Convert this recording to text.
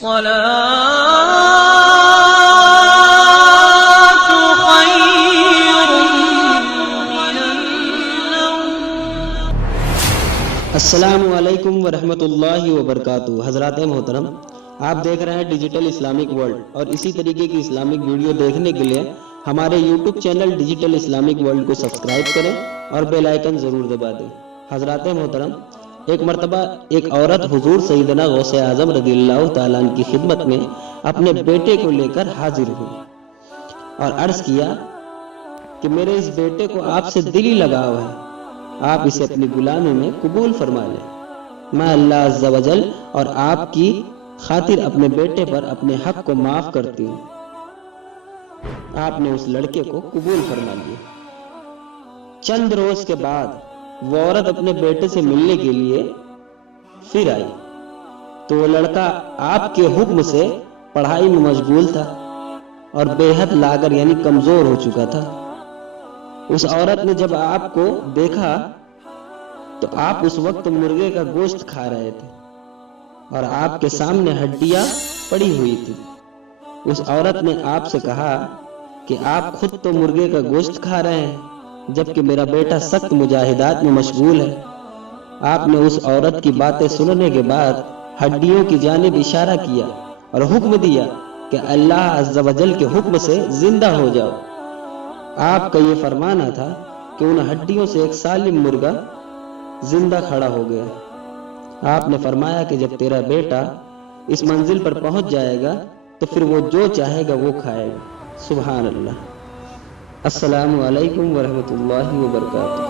السلام علیکم ورحمۃ اللہ وبرکاتہ۔ حضرات محترم، آپ دیکھ رہے ہیں ڈیجیٹل اسلامک ورلڈ، اور اسی طریقے کی اسلامک ویڈیو دیکھنے کے لیے ہمارے YouTube channel digital Islamic world کو سبسکرائب کریں اور بیل آئیکن ضرور دبا دیں۔ حضرات محترم، ایک مرتبہ ایک عورت حضور سیدنا غوث اعظم رضی اللہ تعالیٰ عنہ کی خدمت میں اپنے بیٹے کو لے کر حاضر ہوئی اور عرض کیا کہ میرے اس بیٹے کو آپ سے دلی لگاؤ ہے، آپ اسے اپنی غلامی میں قبول فرما لیں۔ میں اللہ عز و جل اور آپ کی خاطر اپنے بیٹے پر اپنے حق کو معاف کرتی ہوں۔ آپ نے اس لڑکے کو قبول فرما لیا۔ چند روز کے بعد وہ عورت اپنے بیٹے سے ملنے کے لیے پھر آئی تو وہ لڑکا آپ کے حکم سے پڑھائی میں مشغول تھا اور بے حد لاغر یعنی کمزور ہو چکا تھا۔ اس عورت نے جب آپ کو دیکھا تو آپ اس وقت مرغے کا گوشت کھا رہے تھے اور آپ کے سامنے ہڈیاں پڑی ہوئی تھی۔ اس عورت نے آپ سے کہا کہ آپ خود تو مرغے کا گوشت کھا رہے ہیں جبکہ میرا بیٹا سخت مجاہدات میں مشغول ہے۔ آپ نے اس عورت کی باتیں سننے کے بعد ہڈیوں کی جانب اشارہ کیا اور حکم دیا کہ اللہ عز و جل کے حکم سے زندہ ہو جاؤ۔ آپ کا یہ فرمانا تھا کہ ان ہڈیوں سے ایک سالم مرغا زندہ کھڑا ہو گیا۔ آپ نے فرمایا کہ جب تیرا بیٹا اس منزل پر پہنچ جائے گا تو پھر وہ جو چاہے گا وہ کھائے گا۔ سبحان اللہ۔ السلام علیکم ورحمۃ اللہ وبرکاتہ۔